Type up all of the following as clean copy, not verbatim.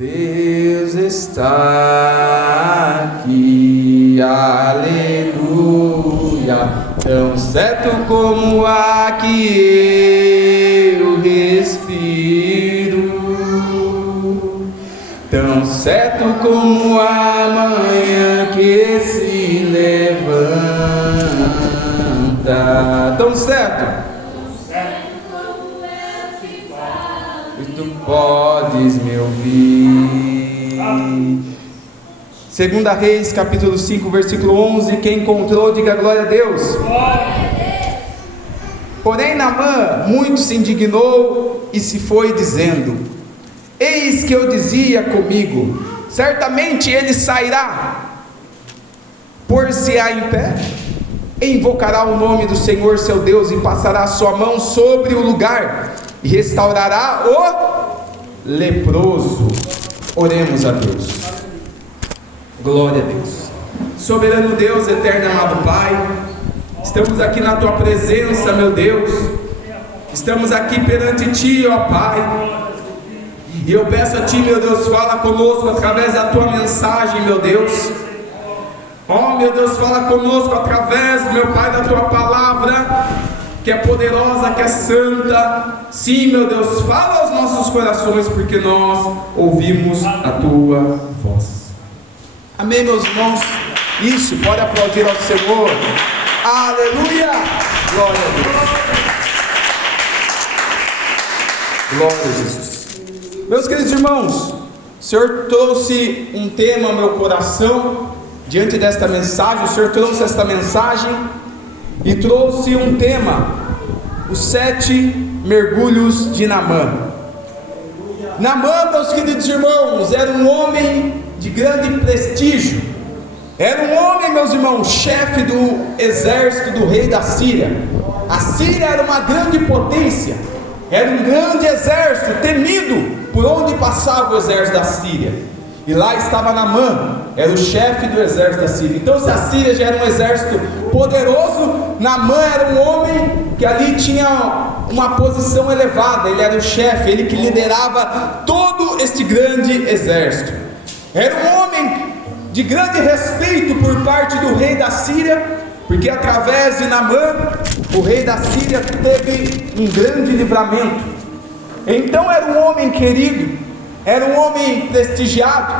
Deus está aqui, aleluia, tão certo como o ar que eu respiro, tão certo como a manhã que se levanta, tão certo. Tu podes me ouvir. 2 Reis, capítulo 5, versículo 11. Quem encontrou, diga glória a Deus. Porém Naamã muito se indignou e se foi dizendo: eis que eu dizia comigo, certamente ele sairá, por-se-á em pé, e invocará o nome do Senhor seu Deus, e passará a sua mão sobre o lugar, e restaurará o leproso. Oremos a Deus. Glória a Deus. Soberano Deus, eterno amado Pai, estamos aqui na Tua presença, meu Deus. Estamos aqui perante Ti, ó Pai. E eu peço a Ti, meu Deus, fala conosco através da Tua mensagem, meu Deus. Ó, meu Deus, fala conosco através, meu Pai, da Tua palavra, que é poderosa, que é santa. Sim, meu Deus, fala aos nossos corações, porque nós ouvimos a Tua voz. Amém, meus irmãos? Isso, pode aplaudir ao Senhor. Aleluia! Glória a Deus. Glória a Jesus. Meus queridos irmãos, o Senhor trouxe um tema ao meu coração, diante desta mensagem. O Senhor trouxe esta mensagem e trouxe um tema: os 7 mergulhos de Naamã. Naamã, meus queridos irmãos, era um homem de grande prestígio. Era um homem, meus irmãos, chefe do exército do rei da Síria. A Síria era uma grande potência, era um grande exército, temido por onde passava o exército da Síria. E lá estava Naamã, era o chefe do exército da Síria. Então, se a Síria já era um exército poderoso, Naamã era um homem que ali tinha uma posição elevada. Ele era o chefe, ele que liderava todo este grande exército. Era um homem de grande respeito por parte do rei da Síria, porque através de Naamã, o rei da Síria teve um grande livramento. Então era um homem querido, era um homem prestigiado,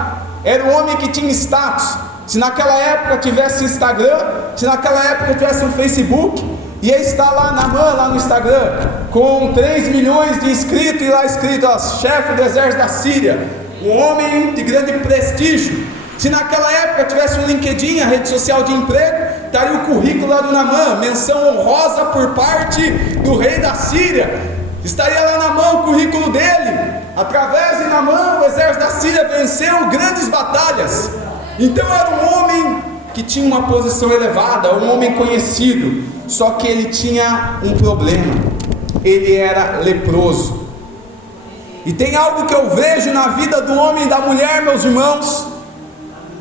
era um homem que tinha status. Se naquela época tivesse Instagram, se naquela época tivesse um Facebook, ia estar lá Naamã, lá no Instagram, com 3 milhões de inscritos, e lá escrito, ó, chefe do exército da Síria, um homem de grande prestígio. Se naquela época tivesse um LinkedIn, a rede social de emprego, estaria o currículo lá do Naamã, menção honrosa por parte do rei da Síria, estaria lá na mão o currículo dele. Através de Naamã, o exército da Síria venceu grandes batalhas. Então era um homem que tinha uma posição elevada, um homem conhecido. Só que ele tinha um problema: ele era leproso. E tem algo que eu vejo na vida do homem e da mulher, meus irmãos,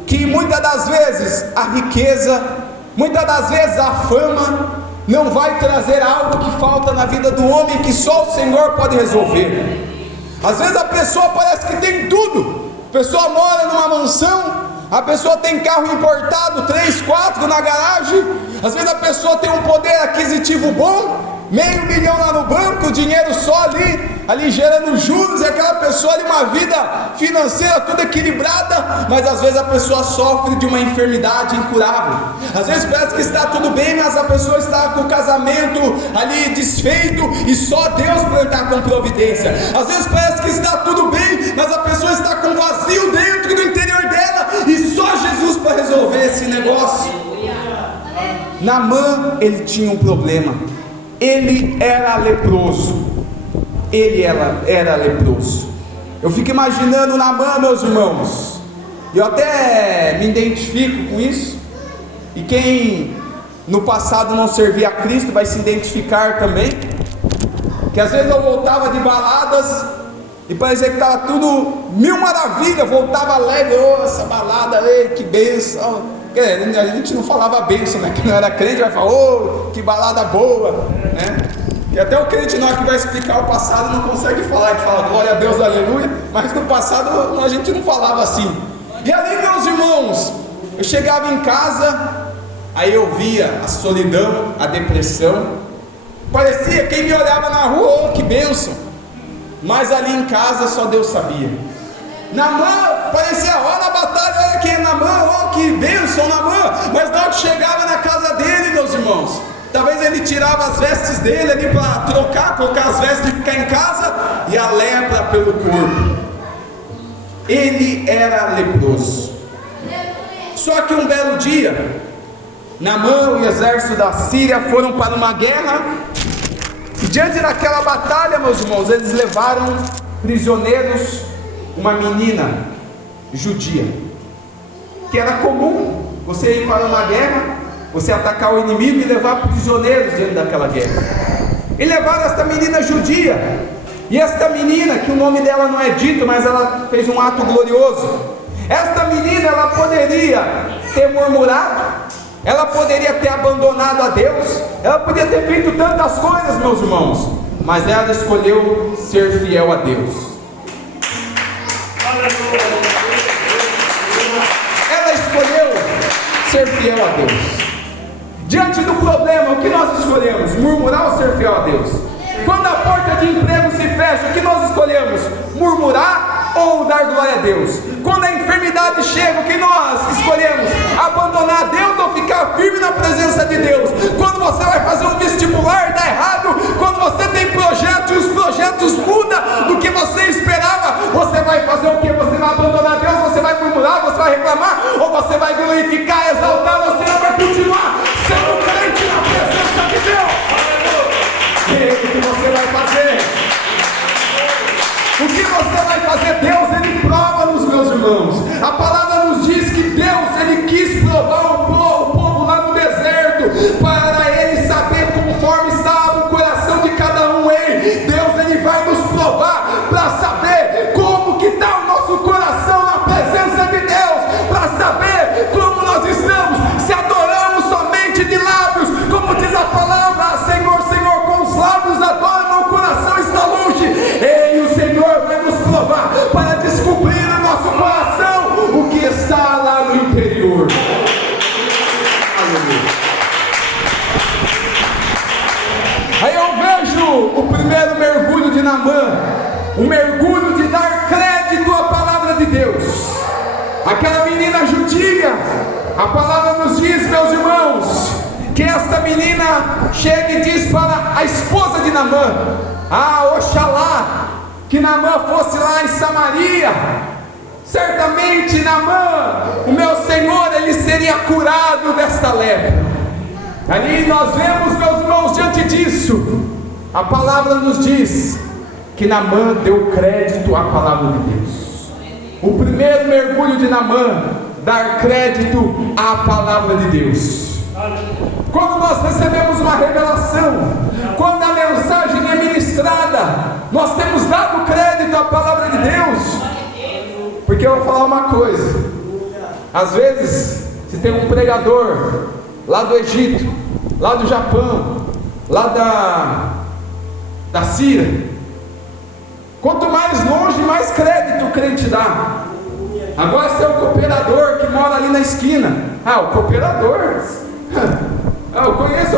que muitas das vezes a riqueza, muitas das vezes a fama não vai trazer algo que falta na vida do homem, que só o Senhor pode resolver. Às vezes a pessoa parece que tem tudo, a pessoa mora numa mansão, a pessoa tem carro importado, 3, 4 na garagem, às vezes a pessoa tem um poder aquisitivo bom, $500 mil lá no banco, o dinheiro só ali gerando juros, e aquela pessoa ali uma vida financeira toda equilibrada, mas às vezes a pessoa sofre de uma enfermidade incurável. Às vezes parece que está tudo bem, mas a pessoa está com o casamento ali desfeito, e só Deus pode estar com providência. Às vezes parece que está tudo bem, mas a pessoa está com vazio dentro do interior dela, e só Jesus para resolver esse negócio. Naamã, ele tinha um problema. Ele era leproso. Ele era leproso. Eu fico imaginando Naamã, meus irmãos. Eu até me identifico com isso. E quem no passado não servia a Cristo vai se identificar também. Que às vezes eu voltava de baladas e parecia que estava tudo mil maravilha. Voltava alegre, oh, essa balada, ei, que bênção. A gente não falava bênção, né? Que não era crente, vai falar, oh, que balada boa, né? Que até o crente na hora que vai explicar o passado não consegue falar, ele fala glória a Deus, aleluia, mas no passado a gente não falava assim. E ali, meus irmãos, eu chegava em casa, aí eu via a solidão, a depressão, parecia quem me olhava na rua, oh que bênção, mas ali em casa só Deus sabia. Naamã parecia, ó na batalha, olha quem é Naamã, ó que bênção Naamã, mas na hora que chegava na casa dele, meus irmãos, talvez ele tirava as vestes dele ali para trocar, colocar as vestes e ficar em casa, e a lepra pelo corpo, ele era leproso. Só que um belo dia, Naamã e o exército da Síria foram para uma guerra, e diante daquela batalha, meus irmãos, eles levaram prisioneiros uma menina judia, que era comum você ir para uma guerra, você atacar o inimigo e levar prisioneiros dentro daquela guerra. E levaram esta menina judia, e esta menina, que o nome dela não é dito, mas ela fez um ato glorioso. Esta menina, ela poderia ter murmurado, ela poderia ter abandonado a Deus, ela podia ter feito tantas coisas, meus irmãos, mas ela escolheu ser fiel a Deus. Ela escolheu ser fiel a Deus. Diante do problema, o que nós escolhemos? Murmurar ou ser fiel a Deus? Quando a porta de emprego se fecha, o que nós escolhemos? Murmurar ou dar glória a Deus? Quando a enfermidade chega, o que nós escolhemos? Abandonar Deus ou ficar firme na presença de Deus? Quando você vai fazer um vestibular e dá errado, quando você tem projetos e os projetos mudam do que você esperava, você vai fazer o que? Você vai abandonar Deus, você vai murmurar, você vai reclamar, ou você vai glorificar, exaltar, você vai continuar sendo crente na presença de Deus? O que você vai fazer? O que você vai fazer? Deus, Ele prova-nos, meus irmãos. A palavra nos diz que Deus, Ele quis provar o povo lá no deserto, para Ele saber conforme estava o coração de cada um. Ei, Deus, Ele vai nos provar para saber como que está o nosso coração na presença de Deus, para saber como nós estamos, se adoramos somente de lábios, como diz a palavra, Senhor, Senhor, com os lábios adoram, mas o coração está longe. Ei, o Senhor vai nos provar para descobrir no nosso coração o que está lá no interior. Aleluia. Aí eu vejo o primeiro mergulho de Naamã, o mergulho de dar crédito à palavra de Deus. Aquela menina judia, a palavra nos diz, meus irmãos, que esta menina chega e diz para a esposa de Naamã: ah, oxalá que Naamã fosse lá em Samaria, certamente Naamã, o meu Senhor, ele seria curado desta lepra. Ali nós vemos, meus irmãos, diante disso, a palavra nos diz que Naamã deu crédito à palavra de Deus. O primeiro mergulho de Naamã, dar crédito à palavra de Deus. Quando nós recebemos uma revelação, quando a mensagem é ministrada, nós temos dado crédito à palavra de Deus. Porque eu vou falar uma coisa, às vezes, se tem um pregador lá do Egito, lá do Japão, lá da Síria, quanto mais longe, mais crédito o crente dá. Agora se é o cooperador que mora ali na esquina, ah, o cooperador, eu conheço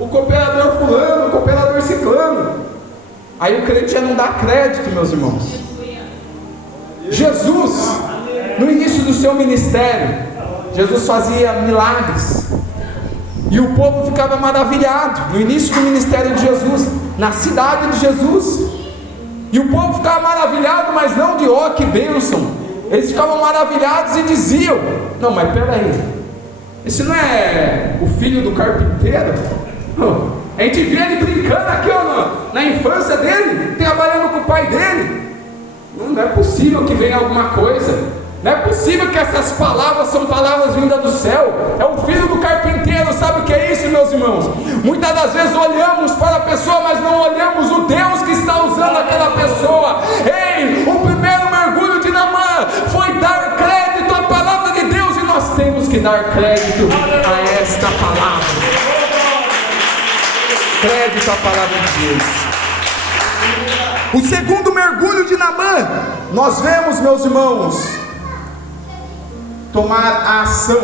o cooperador fulano, o cooperador ciclano. Aí o crente já não dá crédito, meus irmãos. Jesus, no início do seu ministério, Jesus fazia milagres, e o povo ficava maravilhado, no início do ministério de Jesus, na cidade de Jesus, e o povo ficava maravilhado, mas não de ó que bênção, eles ficavam maravilhados e diziam: não, mas peraí, esse não é o filho do carpinteiro? A gente vê ele brincando aqui, ó, na infância dele, trabalhando com o pai dele. Não é possível que venha alguma coisa. Não é possível que essas palavras são palavras vindas do céu. É o filho do carpinteiro. Sabe o que é isso, meus irmãos? Muitas das vezes olhamos para a pessoa, mas não olhamos o Deus que está usando aquela pessoa. Ei, o primeiro mergulho de Naamã foi dar crédito à palavra de Deus, e nós temos que dar crédito a esta palavra. Crédito Acredito a palavra de Deus. O segundo mergulho de Naamã, nós vemos, meus irmãos, tomar a ação,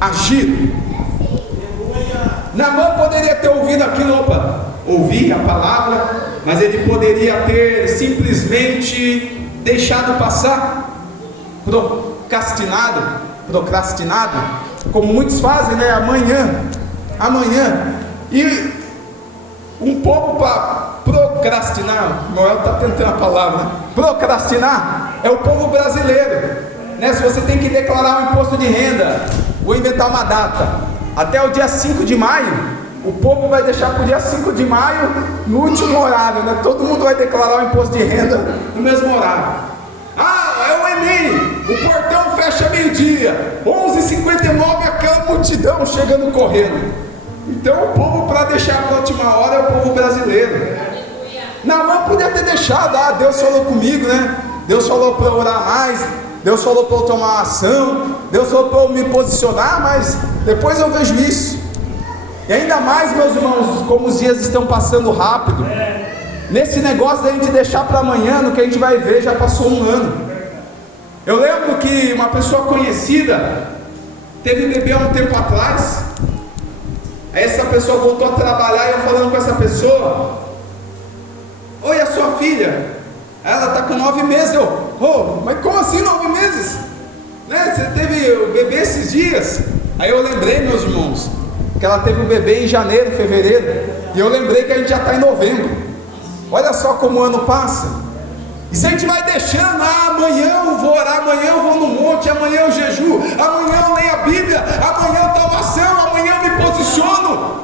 agir. Naamã poderia ter ouvido aquilo, ouvir a palavra, mas ele poderia ter simplesmente deixado passar, procrastinado, como muitos fazem, né? Amanhã, e um povo para procrastinar, Noel está tentando a palavra, né? Procrastinar é o povo brasileiro, né? Se você tem que declarar um imposto de renda, vou inventar uma data, até o dia 5 de maio, o povo vai deixar para o dia 5 de maio, no último horário, né? Todo mundo vai declarar o imposto de renda no mesmo horário. É o Enem, o portão fecha meio-dia, 11h59, aquela multidão chegando correndo. Então o povo, para deixar para a última hora, é o povo brasileiro. Naamã podia ter deixado, Deus falou comigo, né? Deus falou para eu orar mais, Deus falou para eu tomar ação, Deus falou para eu me posicionar, mas depois eu vejo isso. E ainda mais, meus irmãos, como os dias estão passando rápido, nesse negócio da gente deixar para amanhã, no que a gente vai ver, já passou um ano. Eu lembro que uma pessoa conhecida teve bebê há um tempo atrás. Aí essa pessoa voltou a trabalhar e eu falando com essa pessoa: oi, a sua filha? Ela está com 9 meses. Mas como assim 9 meses? Né? Você teve o bebê esses dias? Aí eu lembrei, meus irmãos, que ela teve o bebê em janeiro, fevereiro, e eu lembrei que a gente já está em novembro. Olha só como o ano passa. E se a gente vai deixando, amanhã eu vou orar, amanhã eu vou no monte, amanhã eu jejuo, amanhã eu leio a Bíblia, amanhã eu tomo ação, amanhã eu me posiciono,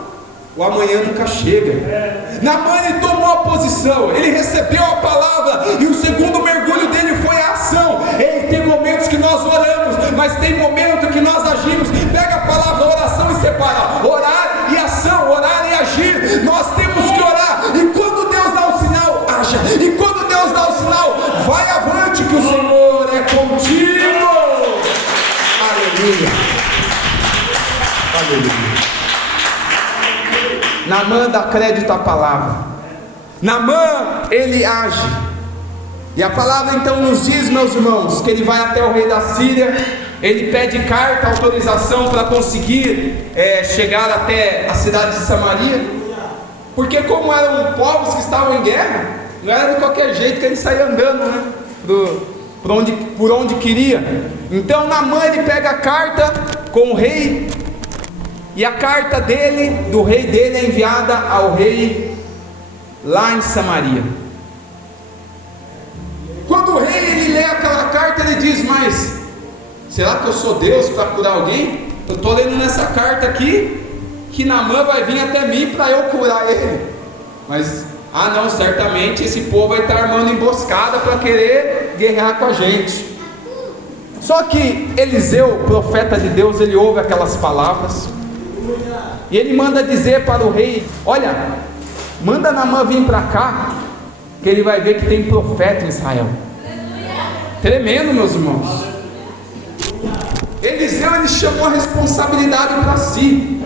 o amanhã nunca chega. Naamã, ele tomou a posição, ele recebeu a palavra, e o segundo mergulho dele foi a ação. Tem momentos que nós oramos, mas tem momento que nós agimos. Pega a palavra oração e separa, orar e ação, orar e agir. Nós temos que orar, e quando Deus dá o sinal, haja, e quando Deus dá o sinal, vai avante, que o Senhor é contigo. Aleluia, aleluia. Naamã dá crédito à palavra. Naamã, ele age. E a palavra então nos diz, meus irmãos, que ele vai até o rei da Síria. Ele pede carta, autorização para conseguir chegar até a cidade de Samaria. Porque como eram povos que estavam em guerra, não era de qualquer jeito que ele saía andando, né? Por onde queria. Então Naamã, ele pega a carta com o rei, e a carta do rei dele é enviada ao rei lá em Samaria. Quando o rei ele lê aquela carta, ele diz: mas será que eu sou Deus para curar alguém? Eu estou lendo nessa carta aqui que Naamã vai vir até mim para eu curar ele. Mas não, certamente esse povo vai estar armando emboscada para querer guerrear com a gente. Só que Eliseu, profeta de Deus, ele ouve aquelas palavras e ele manda dizer para o rei: olha, manda Naamã vir para cá, que ele vai ver que tem profeta em Israel. Tremendo, meus irmãos. Eliseu, ele chamou a responsabilidade para si.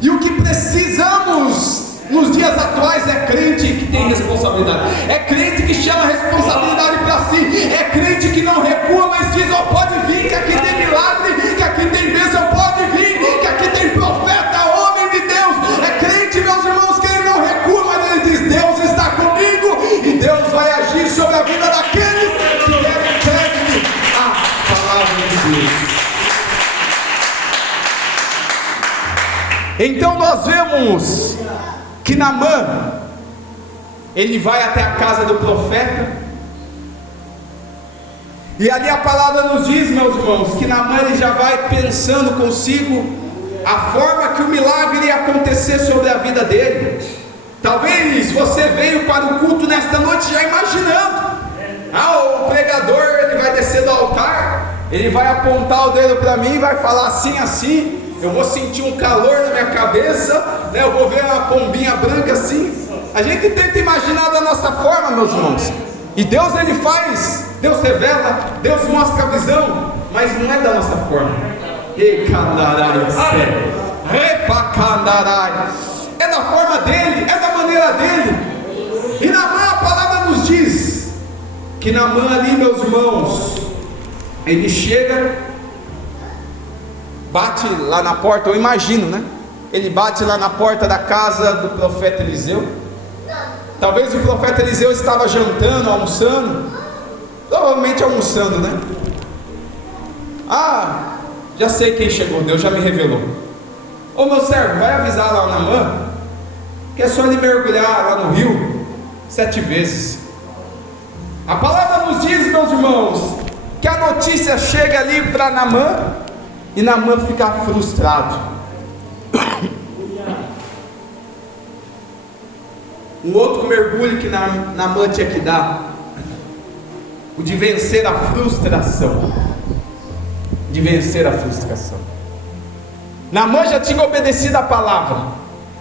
E o que precisamos nos dias atuais é crente que tem responsabilidade, é crente que chama a responsabilidade para si, é crente que não recua, mas diz: pode vir, que aqui tem milagre, que aqui tem bênção, pode vir, que aqui tem profeta, homem de Deus. É crente, meus irmãos, que ele não recua, mas ele diz: Deus está comigo, e Deus vai agir sobre a vida daqueles que derem crédito à palavra de Deus. Então nós vemos que Naamã, ele vai até a casa do profeta, e ali a palavra nos diz, meus irmãos, que Naamã ele já vai pensando consigo a forma que o milagre ia acontecer sobre a vida dele. Talvez você veio para o culto nesta noite já imaginando: o pregador ele vai descer do altar, ele vai apontar o dedo para mim e vai falar assim, assim, eu vou sentir um calor na minha cabeça, né? Eu vou ver uma pombinha branca assim. A gente tenta imaginar da nossa forma, meus irmãos, e Deus ele faz, Deus revela, Deus mostra a visão, mas não é da nossa forma. é da forma dele, é da maneira dele. E Naamã, a palavra nos diz que Naamã ali, meus irmãos, ele chega, bate lá na porta, eu imagino, né? Ele bate lá na porta da casa do profeta Eliseu. Talvez o profeta Eliseu estava jantando, almoçando, provavelmente almoçando, né? Ah, já sei quem chegou, Deus já me revelou. Ô meu servo, vai avisar lá o Naamã, que é só ele mergulhar lá no rio 7 vezes. A palavra nos diz, meus irmãos, que a notícia chega ali para Naamã, e Naamã fica frustrado. Um outro mergulho que Naamã tinha que dar, o de vencer a frustração. De vencer a frustração. Naamã já tinha obedecido a palavra,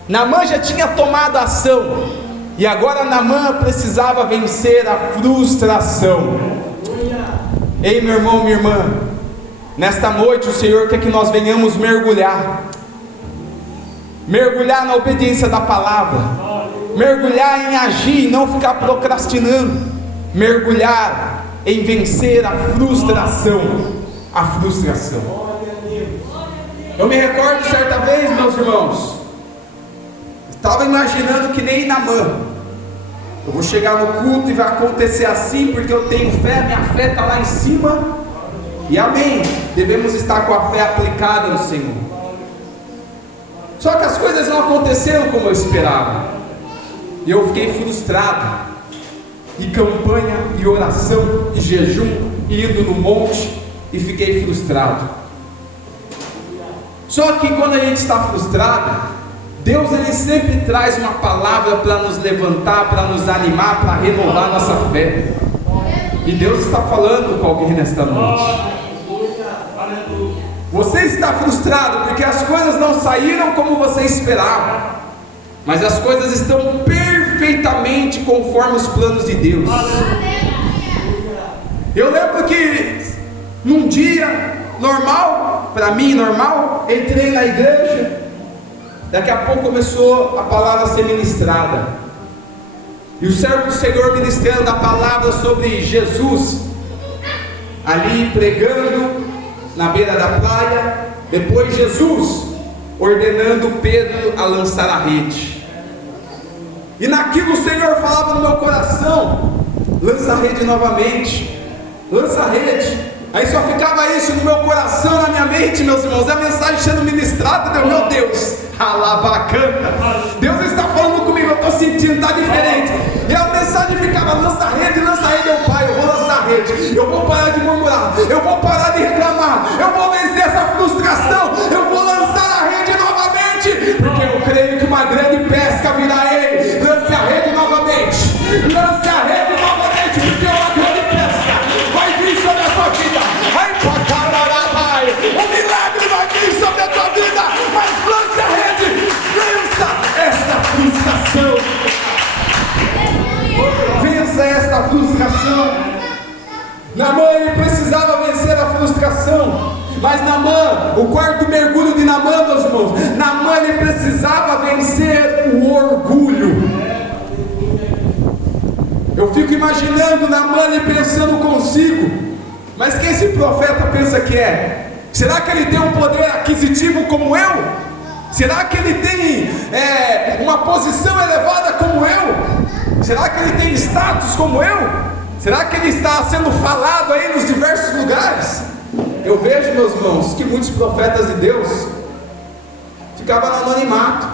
Naamã já tinha tomado ação, e agora Naamã precisava vencer a frustração. Ei, meu irmão, minha irmã, nesta noite o Senhor quer que nós venhamos mergulhar na obediência da palavra, mergulhar em agir, não ficar procrastinando, mergulhar em vencer a frustração. A frustração. Eu me recordo certa vez, meus irmãos, estava imaginando que nem Naamã, eu vou chegar no culto e vai acontecer assim, porque eu tenho fé, minha fé está lá em cima, e amém, devemos estar com a fé aplicada no Senhor. Só que as coisas não aconteceram como eu esperava, e eu fiquei frustrado, e campanha, e oração, e jejum, e indo no monte, e fiquei frustrado. Só que quando a gente está frustrado, Deus ele sempre traz uma palavra para nos levantar, para nos animar, para renovar nossa fé. E Deus está falando com alguém nesta noite. Você está frustrado porque as coisas não saíram como você esperava, mas as coisas estão perfeitamente conforme os planos de Deus. Eu lembro que num dia normal, para mim normal, entrei na igreja, daqui a pouco começou a palavra a ser ministrada, e o servo do Senhor ministrando a palavra sobre Jesus, ali pregando na beira da praia, depois Jesus ordenando Pedro a lançar a rede, e naquilo o Senhor falava no meu coração: lança a rede novamente, lança a rede. Aí só ficava isso no meu coração, na minha mente, meus irmãos, a mensagem sendo ministrada, meu Deus, alabacana, Deus está falando comigo, eu estou sentindo, está diferente, e a mensagem ficava: lança a rede, meu pai, eu vou lançar a rede, eu vou parar de murmurar, eu vou parar de reclamar, eu vou vencer essa frustração, eu vou lançar a rede novamente, porque eu creio que uma grande pesca virá. Ele, lance a rede novamente, lance a rede novamente, porque uma grande pesca vai vir sobre a tua vida. O milagre vai vir sobre a tua vida, mas lance a rede, vença esta frustração, vença esta frustração. Naamã ele precisava vencer a frustração, mas Naamã, o quarto mergulho de Naamã, meus irmãos, Naamã ele precisava vencer o orgulho. Eu fico imaginando Naamã ele pensando consigo: mas quem esse profeta pensa que é? Será que ele tem um poder aquisitivo como eu? Será que ele tem uma posição elevada como eu? Será que ele tem status como eu? Será que ele está sendo falado aí nos diversos lugares? Eu vejo, meus irmãos, que muitos profetas de Deus ficavam no anonimato.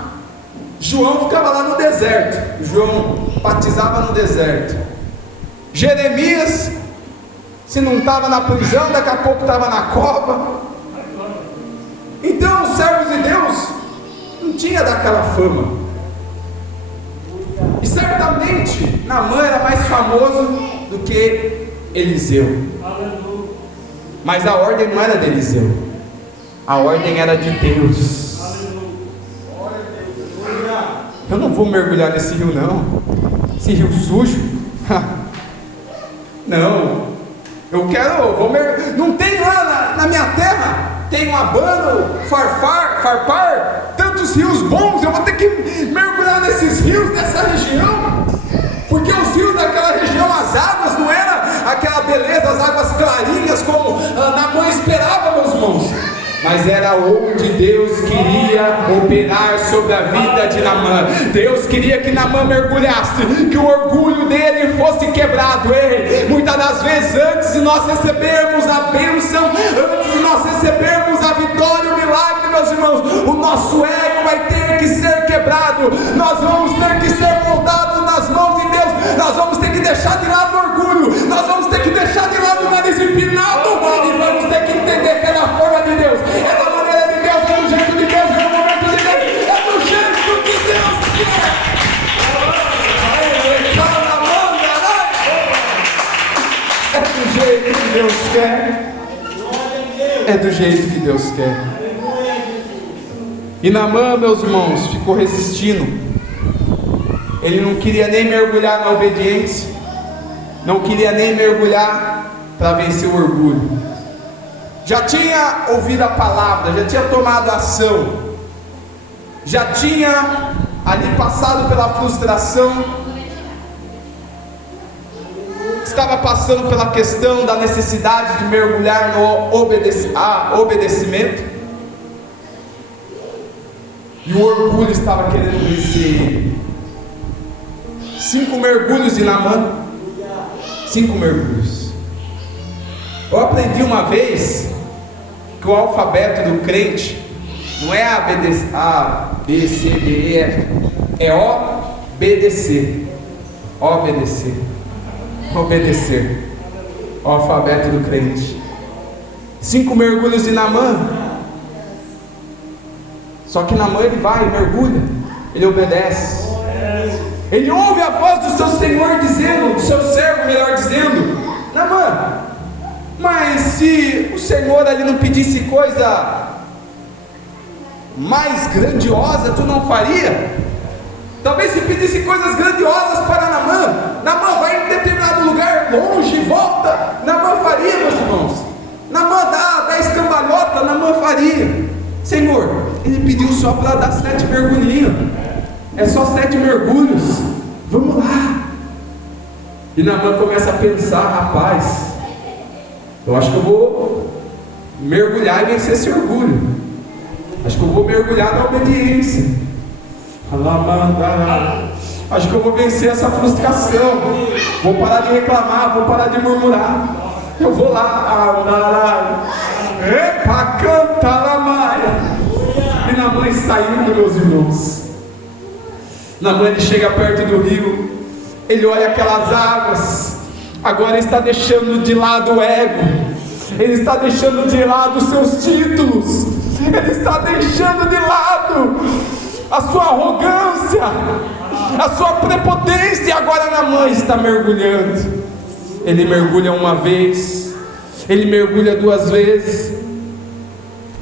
João ficava lá no deserto, João batizava no deserto. Jeremias, se não estava na prisão, daqui a pouco estava na cova. Então os servos de Deus não tinha daquela fama, e certamente Naamã era mais famoso do que Eliseu, mas a ordem não era de Eliseu, a ordem era de Deus. Eu não vou mergulhar nesse rio não, esse rio sujo. Não, eu quero, não tem lá na minha terra, tem um Abano, Farpar, tantos muitos rios bons, eu vou ter que mergulhar nesses rios dessa região, porque os rios daquela região, as águas não era aquela beleza, as águas clarinhas como Naamã esperava, meus irmãos, mas era onde Deus queria operar sobre a vida de Naamã. Deus queria que Naamã mergulhasse, que o orgulho dele fosse quebrado. Ei, muitas das vezes, antes de nós recebermos a bênção, antes de nós recebermos a vitória, o milagre, meus irmãos, o nosso ego vai ter que ser quebrado. Nós vamos ter que ser moldados nas mãos de Deus. Nós vamos ter que deixar de lado o orgulho, nós vamos ter que deixar de lado o nariz empinado, e vamos ter que entender que é da forma de Deus, é da maneira de Deus, é do jeito de Deus, é do momento de Deus, é do jeito que Deus quer. É do jeito que Deus quer. É do jeito que Deus quer. E Naamã, meus irmãos, ficou resistindo. Ele não queria nem mergulhar na obediência, não queria nem mergulhar para vencer o orgulho. Já tinha ouvido a palavra, já tinha tomado ação, já tinha ali passado pela frustração, estava passando pela questão da necessidade de mergulhar no obedecimento, e o orgulho estava querendo vencer ele. 5 mergulhos de Naamã, 5 mergulhos. Eu aprendi uma vez que o alfabeto do crente não é A, B, C, D, E, F, é O, B, D, C. Obedecer. Obedecer. O alfabeto do crente. 5 mergulhos de Naamã. Só que Naamã, ele vai, mergulha, ele obedece. Ele ouve a voz do seu Senhor dizendo, do seu servo, melhor dizendo: Naamã, mas se o Senhor ali não pedisse coisa mais grandiosa, tu não faria? Talvez se pedisse coisas grandiosas para Naamã, Naamã vai em determinado lugar longe e volta, Naamã faria, meus irmãos. Naamã dá escambalhota, Naamã faria. Senhor, ele pediu só para dar 7 mergulhinhos, é só 7 mergulhos, vamos lá. E Naamã começa a pensar: rapaz, eu acho que eu vou mergulhar e vencer esse orgulho, acho que eu vou mergulhar na obediência, acho que eu vou vencer essa frustração, vou parar de reclamar, vou parar de murmurar, eu vou lá, epa, canta lá, Maia. E Naamã está indo, meus irmãos. Naamã, ele chega perto do rio, ele olha aquelas águas, agora está deixando de lado o ego, ele está deixando de lado os seus títulos, ele está deixando de lado a sua arrogância, a sua prepotência. Agora Naamã está mergulhando. Ele mergulha uma vez, ele mergulha 2 vezes,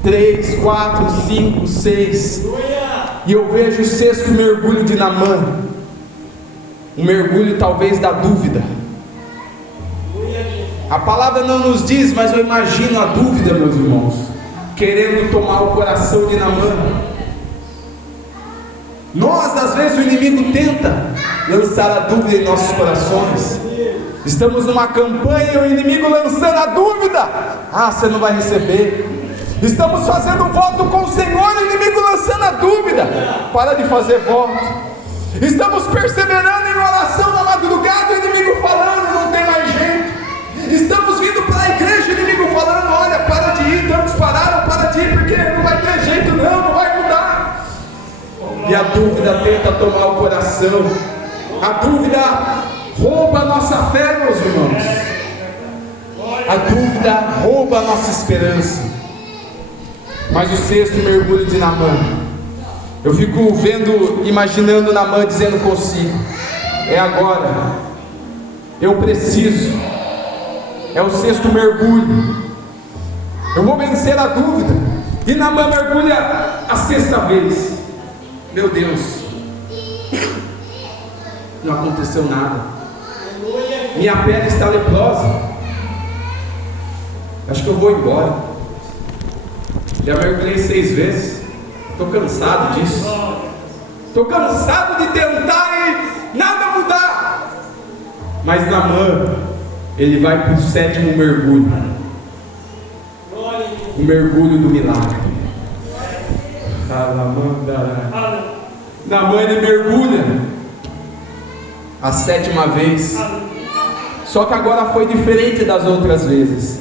3, 4, 5, 6, e eu vejo o 6º mergulho de Naamã, um mergulho talvez da dúvida. A palavra não nos diz, mas eu imagino a dúvida, meus irmãos, querendo tomar o coração de Naamã. Nós, às vezes, o inimigo tenta lançar a dúvida em nossos corações. Estamos numa campanha e o inimigo lançando a dúvida: ah, você não vai receber. Estamos fazendo um voto com o Senhor e o inimigo lançando a dúvida: para de fazer voto. Estamos perseverando em oração na madrugada, o inimigo falando: não tem mais jeito. Estamos vindo para a igreja, o inimigo falando: olha, para de ir, tantos pararam, para de ir, porque não vai ter jeito, não vai mudar. E a dúvida tenta tomar o coração, a dúvida rouba a nossa fé, meus irmãos, a dúvida rouba a nossa esperança. Mas o 6º mergulho de Naamã, eu fico vendo, imaginando Naamã dizendo consigo: é agora, eu preciso, é o 6º mergulho, eu vou vencer a dúvida. E Naamã mergulha a 6ª vez. Meu Deus, não aconteceu nada, minha pele está leprosa, acho que eu vou embora. Já mergulhei 6 vezes, Estou cansado disso. Estou cansado de tentar e nada mudar. Mas Naamã, ele vai para o 7º mergulho. O mergulho do milagre. Naamã, ele mergulha a 7ª vez. Só que agora foi diferente das outras vezes.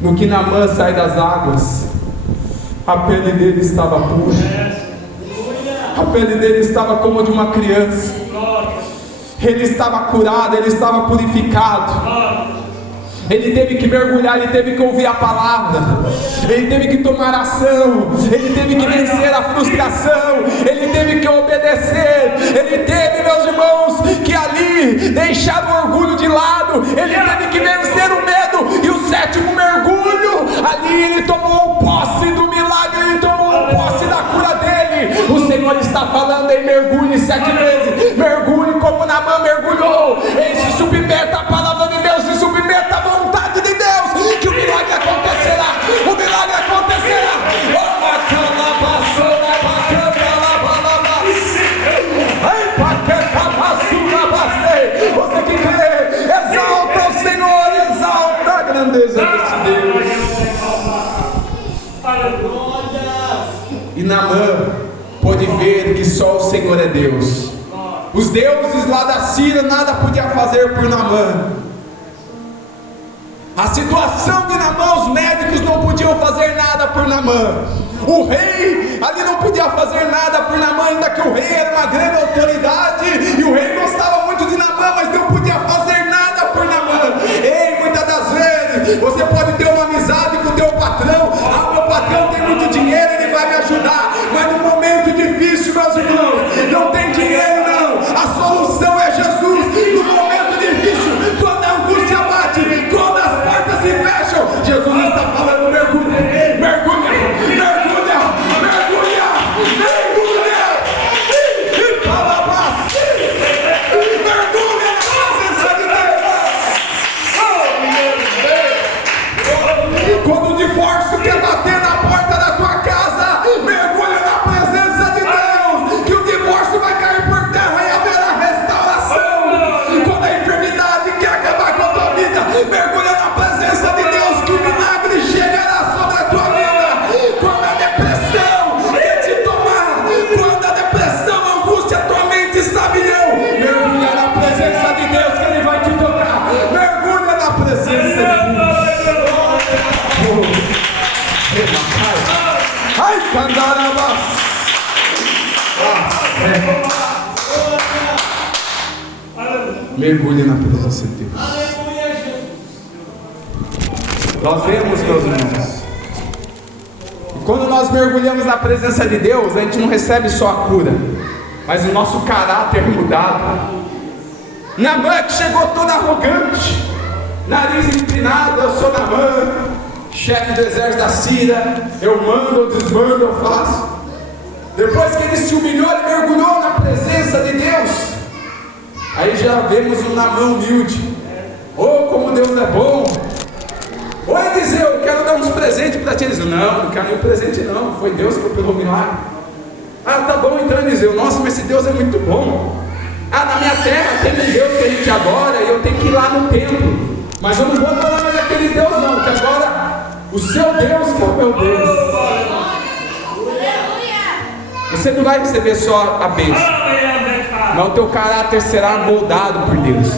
No que Naamã sai das águas, a pele dele estava pura. A pele dele estava como a de uma criança. Ele estava curado, ele estava purificado. Ele teve que mergulhar, ele teve que ouvir a palavra, ele teve que tomar ação, ele teve que vencer a frustração, ele teve que obedecer, ele teve, meus irmãos, que ali deixar o orgulho de lado, ele teve que vencer o medo. E o 7º mergulho, ali ele tomou posse do milagre, ele tomou posse da cura dele. O Senhor está falando em mergulhe 7 vezes, mergulhe como Naamã mergulhou, se submeta à palavra de Deus, se submeta à vontade de Deus, que o milagre acontecerá, o milagre acontecerá. Você que crê, exalta o Senhor, exalta a grandeza desse Deus. E Naamã pôde ver que só o Senhor é Deus. Os deuses lá da Síria nada podiam fazer por Naamã. A situação de Naamã, os médicos não podiam fazer nada por Naamã. O rei ali não podia fazer nada por Naamã, ainda que o rei era uma grande autoridade e o rei gostava muito de Naamã, mas não podia fazer nada por Naamã. Ei, muitas das vezes você pode ter uma amizade com o teu patrão. Ah, meu patrão tem muito dinheiro, ele vai me ajudar. Mas no momento difícil, meus irmãos, não tem dinheiro não. A solução é Jesus. No momento difícil, quando a angústia bate, quando as portas se fecham, Jesus está falando: mergulha, mergulha, mergulha, mergulha, mergulha. E palavras, mergulha na presença de Deus. Quando o divórcio quer bater na porta da tua casa, mergulha na presença de Deus, que o divórcio vai cair por terra e haverá restauração. Quando a enfermidade quer acabar com a tua vida, mergulha na presença de Deus, que o milagre chegará sobre a tua vida. Quando a depressão quer te tomar, quando a depressão, a angústia, a tua mente está a milhão, mergulha na presença de Deus, que Ele vai te tocar. Mergulha na presença de Deus. Ai, candarabas. Mergulhe na presença de Deus. Nós vemos, meus irmãos, e quando nós mergulhamos na presença de Deus, a gente não recebe só a cura, mas o nosso caráter é mudado. Naamã que chegou todo arrogante, nariz empinado: eu sou Naamã, chefe do exército da Síria, eu mando, eu desmando, eu faço. Depois que ele se humilhou, ele mergulhou na presença de Deus. Aí já vemos um Naamã humilde. Oh, como Deus é bom! Ô Eliseu, eu quero dar uns presentes para ti. Eliseu: não quero nenhum presente não, foi Deus que operou o milagre. Ah, tá bom então, Eliseu. Nossa, mas esse Deus é muito bom. Ah, na minha terra tem um Deus que a gente adora e eu tenho que ir lá no templo, mas eu não vou adorar mais aquele Deus não, que agora o seu Deus que é o meu Deus. Você não vai receber só a bênção, mas o teu caráter será moldado por Deus.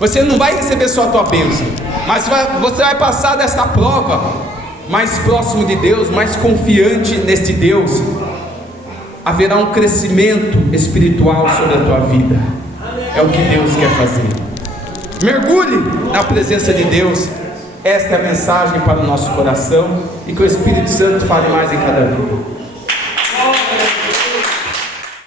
Você não vai receber só a tua bênção, mas você vai passar desta prova mais próximo de Deus, mais confiante neste Deus. Haverá um crescimento espiritual sobre a tua vida. É o que Deus quer fazer. Mergulhe na presença de Deus. Esta é a mensagem para o nosso coração, e que o Espírito Santo fale mais em cada vida.